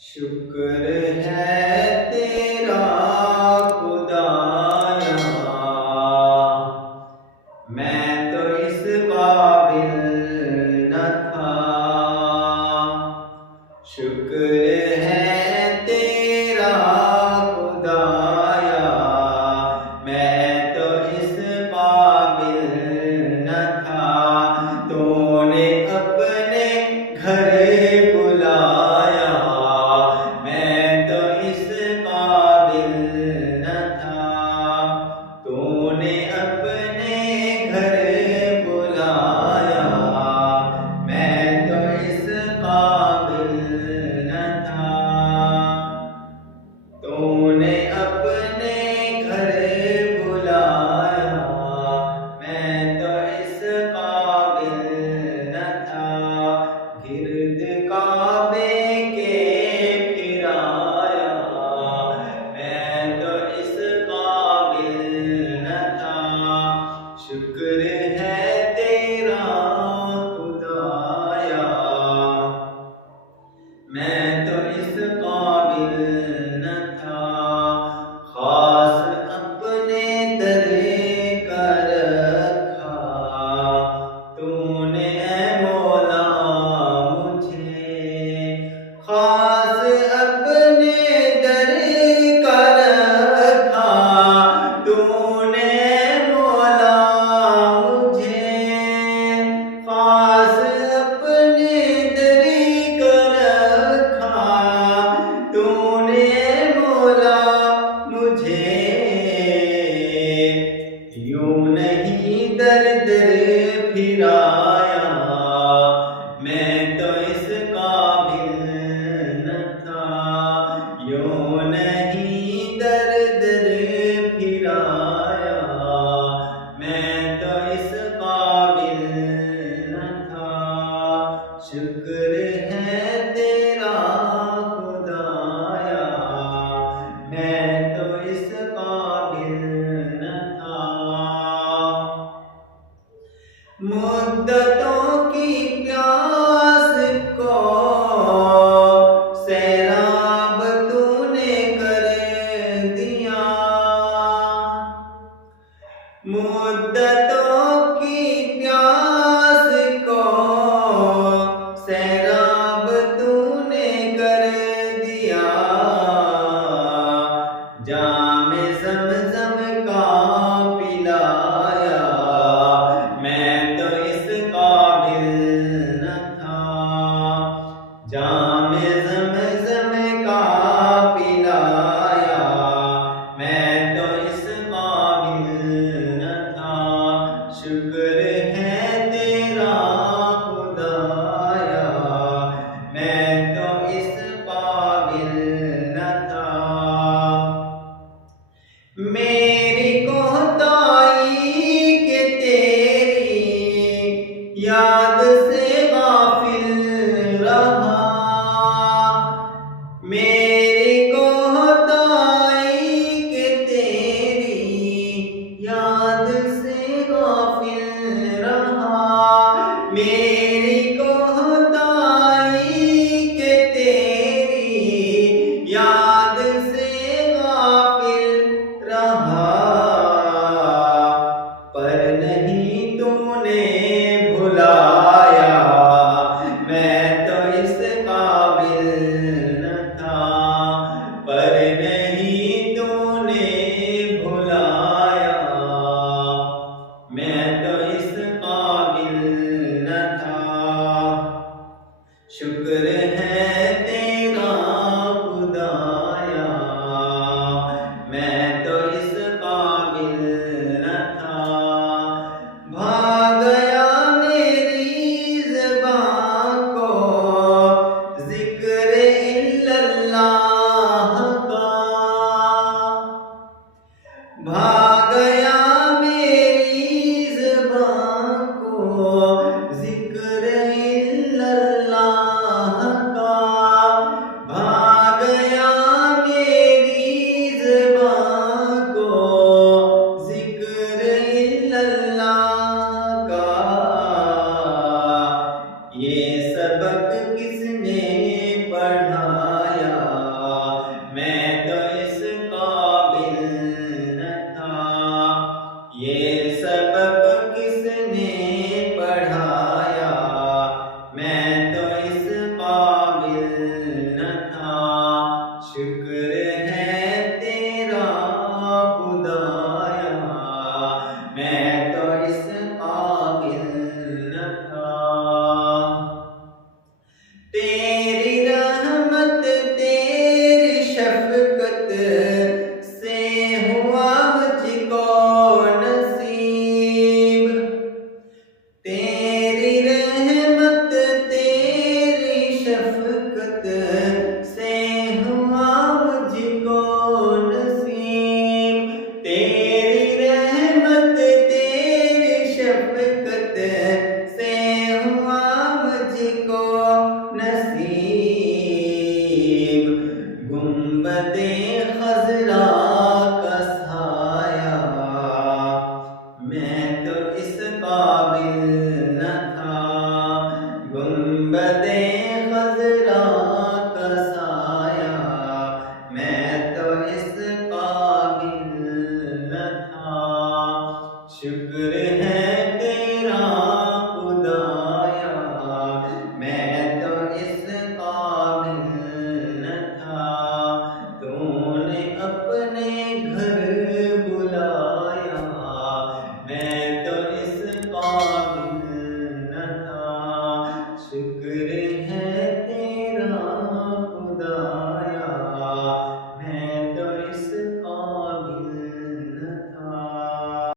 شکر ہے تیرا خدایا، میں تو اس قابل نہ تھا۔ شکر ہے تیرا خدایا، میں تو اس قابل نہ تھا۔ تو نے اپنے گھر بلایا، میں تو اس قابل نہ تھا۔ تو نے اپنے گھر بلایا، میں تو اس قابل نہ تھا۔ تو نے اپنے گھر بلایا، میں تو اس قابل نہ تھا۔ گرد کعبے کے پھرایا، میں تو اس قابل نہ تھا۔ شکر ہے تیرا خدایا، میں تو اس قابل نہ تھا۔ خاص اپنے در کا رکھا تو نے اے مولا مجھے، خاص اپنے در کا رکھا تو نے اے مولا مجھے، خاص اپنے در کا رکھا تو نے مولا مجھے۔ یوں نہیں در در پھرایا، میں تو اس قابل نہ تھا۔ یوں نہیں در در پھرایا، میں تو اس قابل نہ تھا۔ شکر ہے تیرا خدایا، میں تو اس قابل نہ تھا۔ مدتوں کی پیاس کو سیراب تو نے کر دیا، مدتوں کی پیاس کو سیراب تو نے کر دیا۔ جام زمزم کا پلایا، میں تو اس قابل نہ تھا۔ جام زمزم کا پلایا، میں تو اس قابل نہ تھا۔ شکر ہے تیرا خدایا، میں تو اس قابل نہ تھا۔ میری کوتاہی کہ تیری یاد سے غافل رہا، میری کوتاہی کہ تیری یاد سے غافل رہا، میری کوتاہی کہ تیری یاد سے غافل رہا۔ پر نہیں تو نے بھلایا، میں تو اس قابل نہ تھا۔ پر نہیں تو نے بھلایا، میں تو اس قابل نہ تھا۔ شکر ہے تیرا خدایا، میں تو اس قابل نہ تھا۔ بھاگ گیا میری زبان کو ذکر الا اللہ کا، بھاگ گیا میری زبان کو ذکر الا اللہ کا، بھاگ گیا میری زبان کو ذکر الا اللہ کا۔ یہ سبق کس نے پڑھایا، گنبد خضرا کا سایہ، میں تو اس قابل نہ تھا گنبد